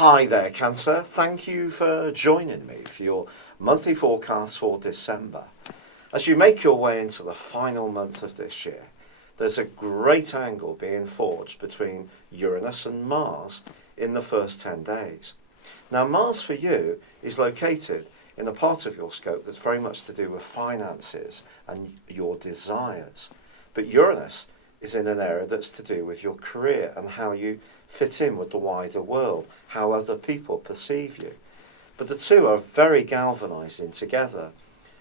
Hi there, Cancer. Thank you for joining me for your monthly forecast for December. As you make your way into the final month of this year, there's a great angle being forged between Uranus and Mars in the first 10 days. Now, Mars for you is located in a part of your scope that's very much to do with finances and your desires. But Uranus is in an area that's to do with your career and how you fit in with the wider world, how other people perceive you. But the two are very galvanizing together.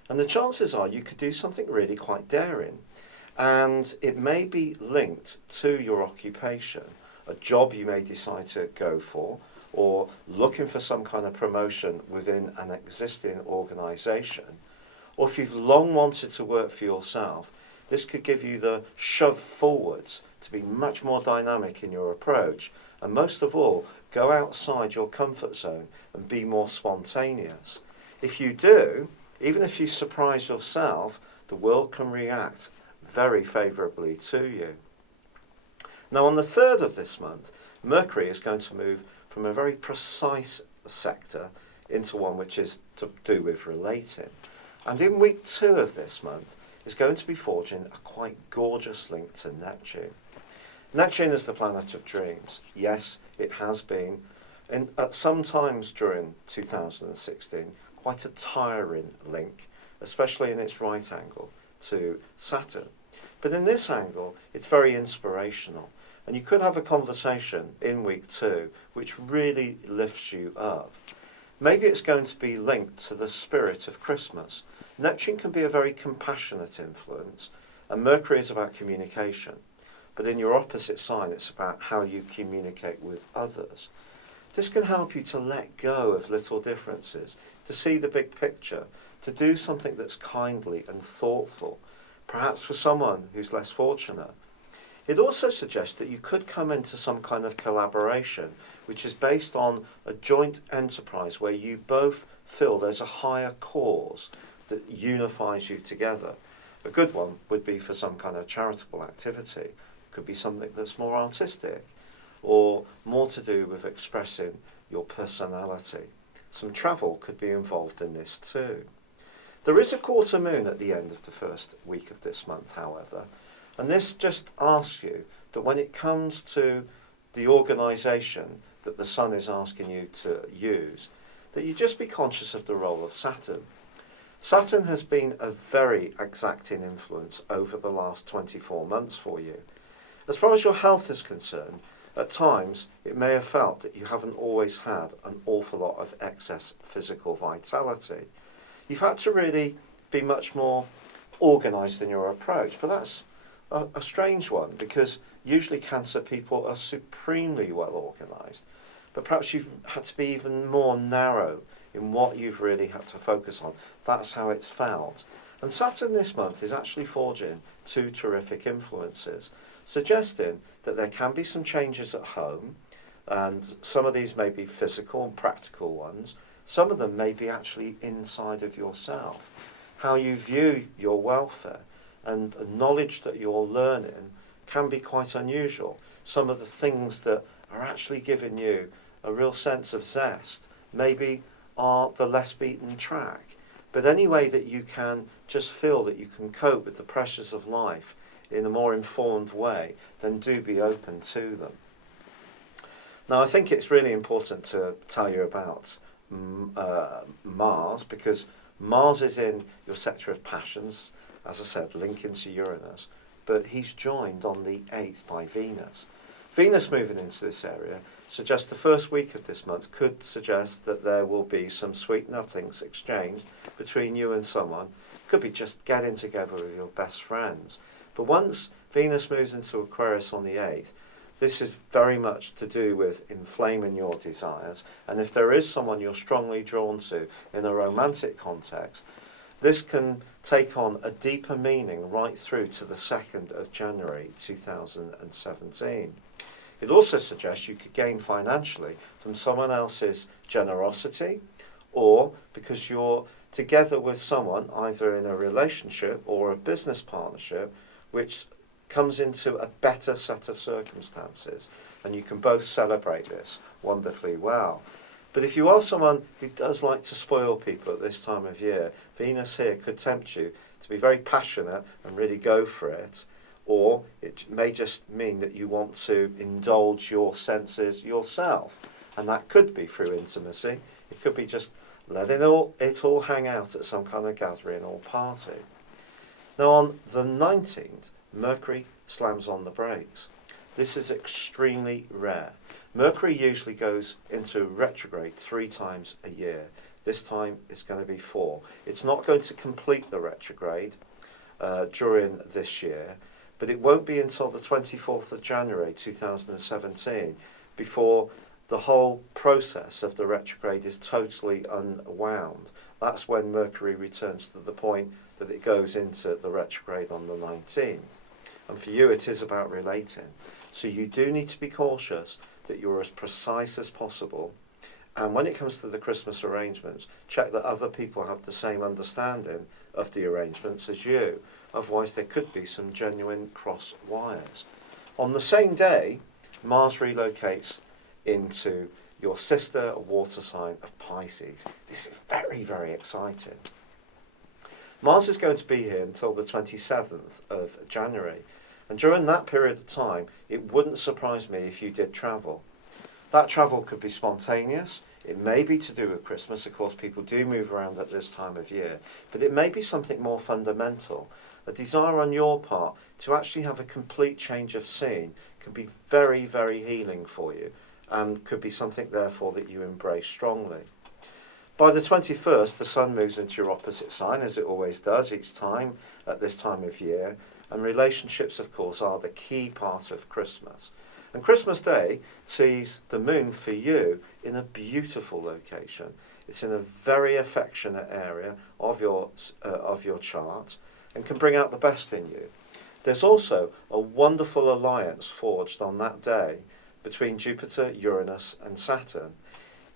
And the chances are you could do something really quite daring. And it may be linked to your occupation, a job you may decide to go for, or looking for some kind of promotion within an existing organisation. Or if you've long wanted to work for yourself, this could give you the shove forwards to be much more dynamic in your approach, and most of all, go outside your comfort zone and be more spontaneous. If you do, even if you surprise yourself, the world can react very favourably to you. Now, on the 3rd of this month, Mercury is going to move from a very precise sector into one which is to do with relating. And in week 2 of this month, is going to be forging a quite gorgeous link to Neptune. Neptune is the planet of dreams. Yes, it has been, at some times during 2016, quite a tiring link, especially in its right angle to Saturn. But in this angle, it's very inspirational. And you could have a conversation in week 2 which really lifts you up. Maybe it's going to be linked to the spirit of Christmas. Neptune can be a very compassionate influence, and Mercury is about communication. But in your opposite sign, it's about how you communicate with others. This can help you to let go of little differences, to see the big picture, to do something that's kindly and thoughtful, perhaps for someone who's less fortunate. It also suggests that you could come into some kind of collaboration, which is based on a joint enterprise where you both feel there's a higher cause that unifies you together. A good one would be for some kind of charitable activity. It could be something that's more artistic or more to do with expressing your personality. Some travel could be involved in this too. There is a quarter moon at the end of the first week of this month, however, and this just asks you that when it comes to the organisation that the Sun is asking you to use, that you just be conscious of the role of Saturn. Saturn has been a very exacting influence over the last 24 months for you. As far as your health is concerned, at times it may have felt that you haven't always had an awful lot of excess physical vitality. You've had to really be much more organised in your approach, but that's a strange one, because usually Cancer people are supremely well organised, but perhaps you've had to be even more narrow in what you've really had to focus on. That's how it's felt. And Saturn this month is actually forging 2 terrific influences, suggesting that there can be some changes at home, and some of these may be physical and practical ones. Some of them may be actually inside of yourself. How you view your welfare and the knowledge that you're learning can be quite unusual. Some of the things that are actually giving you a real sense of zest maybe are the less beaten track. But any way that you can just feel that you can cope with the pressures of life in a more informed way, then do be open to them. Now, I think it's really important to tell you about Mars, because Mars is in your sector of passions, as I said, linking to Uranus, but he's joined on the 8th by Venus. Venus moving into this area suggests the first week of this month could suggest that there will be some sweet nothings exchanged between you and someone. Could be just getting together with your best friends. But once Venus moves into Aquarius on the 8th, this is very much to do with inflaming your desires. And if there is someone you're strongly drawn to in a romantic context, this can take on a deeper meaning right through to the 2nd of January 2017. It also suggests you could gain financially from someone else's generosity, or because you're together with someone either in a relationship or a business partnership which comes into a better set of circumstances, and you can both celebrate this wonderfully well. But if you are someone who does like to spoil people at this time of year, Venus here could tempt you to be very passionate and really go for it. Or it may just mean that you want to indulge your senses yourself. And that could be through intimacy. It could be just letting it all hang out at some kind of gathering or party. Now on the 19th, Mercury slams on the brakes. This is extremely rare. Mercury usually goes into retrograde 3 times a year. This time it's going to be 4. It's not going to complete the retrograde during this year, but it won't be until the 24th of January 2017 before the whole process of the retrograde is totally unwound. That's when Mercury returns to the point that it goes into the retrograde on the 19th. And for you it is about relating. So you do need to be cautious that you're as precise as possible. And when it comes to the Christmas arrangements, check that other people have the same understanding of the arrangements as you. Otherwise there could be some genuine cross wires. On the same day, Mars relocates into your sister water sign of Pisces. This is very, very exciting. Mars is going to be here until the 27th of January. And during that period of time, it wouldn't surprise me if you did travel. That travel could be spontaneous. It may be to do with Christmas. Of course, people do move around at this time of year. But it may be something more fundamental. A desire on your part to actually have a complete change of scene can be very, very healing for you, and could be something, therefore, that you embrace strongly. By the 21st, the Sun moves into your opposite sign, as it always does each time at this time of year. And relationships, of course, are the key part of Christmas. And Christmas Day sees the moon for you in a beautiful location. It's in a very affectionate area of your chart and can bring out the best in you. There's also a wonderful alliance forged on that day between Jupiter, Uranus and Saturn.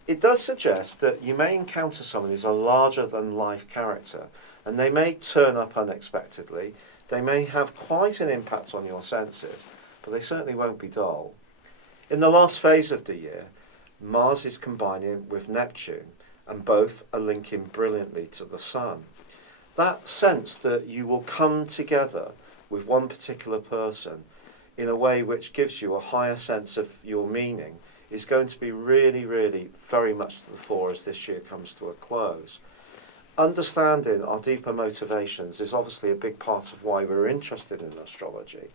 It does suggest that you may encounter someone who's a larger-than-life character, and they may turn up unexpectedly. They may have quite an impact on your senses, but they certainly won't be dull. In the last phase of the year, Mars is combining with Neptune, and both are linking brilliantly to the Sun. That sense that you will come together with one particular person in a way which gives you a higher sense of your meaning is going to be really, really very much to the fore as this year comes to a close. Understanding our deeper motivations is obviously a big part of why we're interested in astrology.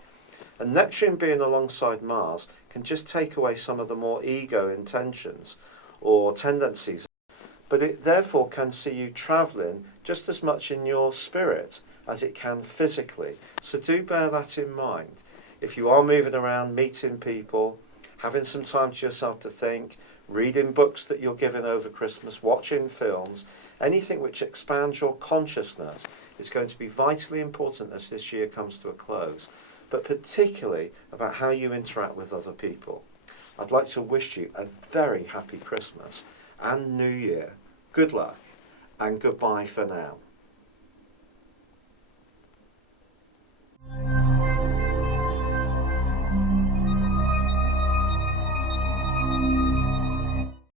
And Neptune being alongside Mars can just take away some of the more ego intentions or tendencies, but it therefore can see you travelling just as much in your spirit as it can physically. So do bear that in mind. If you are moving around, meeting people, having some time to yourself to think, reading books that you're given over Christmas, watching films, anything which expands your consciousness is going to be vitally important as this year comes to a close, but particularly about how you interact with other people. I'd like to wish you a very happy Christmas and New Year. Good luck and goodbye for now.